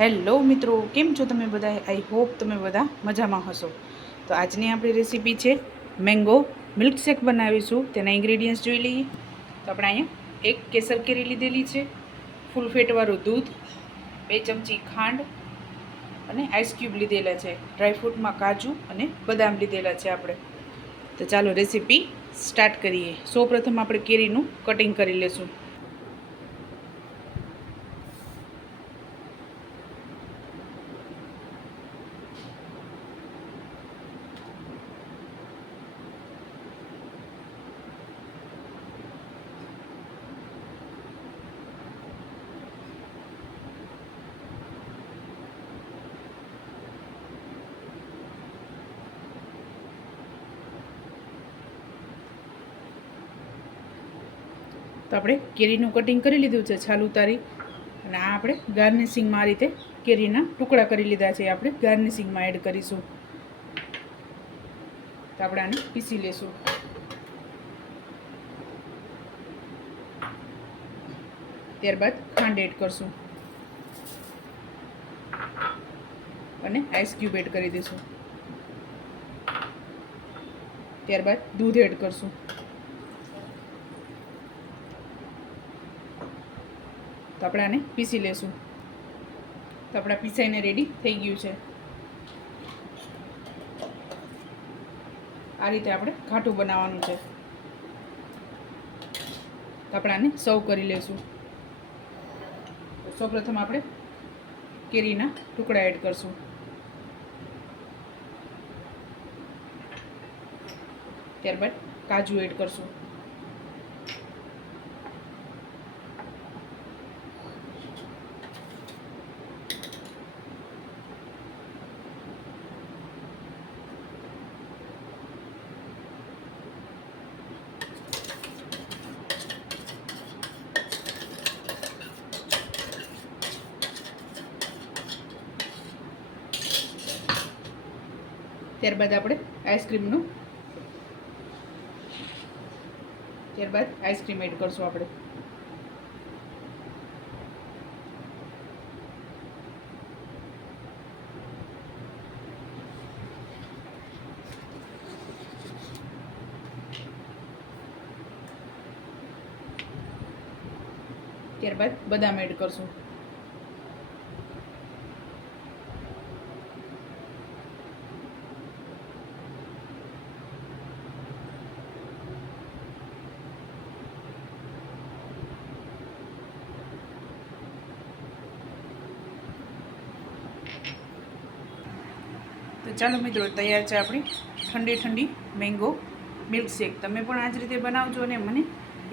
Hello મિત્રો, કેમ છો તમે બધા આઈ હોપ તમે બધા મજામાં હશો. તો આજની આપણી રેસીપી છે મેંગો મિલ્કશેક બનાવીશું. તેના ઇન્ગ્રેડિયન્ટ્સ જોઈ લઈએ. તો આપણે અહીંયા એક કેસર કેરી લીધેલી છે, ફૂલ ફેટવાળું દૂધ, બે ચમચી ખાંડ અને આઈસ ક્યુબ લીધેલા છે ડ્રાયફ્રૂટમાં કાજુ અને બદામ લીધેલા છે આપણે. તો ચાલો રેસીપી સ્ટાર્ટ કરીએ. સૌપ્રથમ આપણે કેરીનું કટિંગ કરી લેશું. તો આપણે કેરીનું કટિંગ કરી લીધું છે છાલ ઉતારી. અને આ આપણે ગાર્નિશિંગમાં આ રીતે કેરીના ટુકડા કરી લીધા છે. આપણે ગાર્નિશિંગમાં એડ કરીશું. તો આપણે આને પીસી લેશું. ત્યારબાદ ખાંડ એડ કરશું. અને આઈસ એડ કરી દઈશું. ત્યારબાદ દૂધ એડ કરશું. આને પીસી લેશું. આપણા પીસાઈને રેડી થઈ ગયું છે. આ રીતે આપણે ઘાટું બનાવવાનું છે. તો આપણે સર્વ કરી લેશું. સૌપ્રથમ આપણે કેરીના ટુકડા એડ કરશું. ત્યારબાદ કાજુ એડ કરશું. ત્યારબાદ આપણે આઈસ્ક્રીમનું ત્યારબાદ આઈસ્ક્રીમ એડ કરશું આપણે. ત્યારબાદ બદામ એડ કરશું. તો ચાલો મિત્રો, તૈયાર છે આપણી ઠંડી ઠંડી મેંગો મિલ્કશેક તમે પણ આ જ રીતે બનાવજો અને મને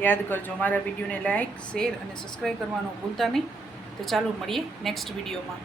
યાદ કરજો. મારા વિડીયોને લાઇક શેર અને સબસ્ક્રાઈબ કરવાનું ભૂલતા નહીં. તો ચાલો મળીએ નેક્સ્ટ વિડીયોમાં.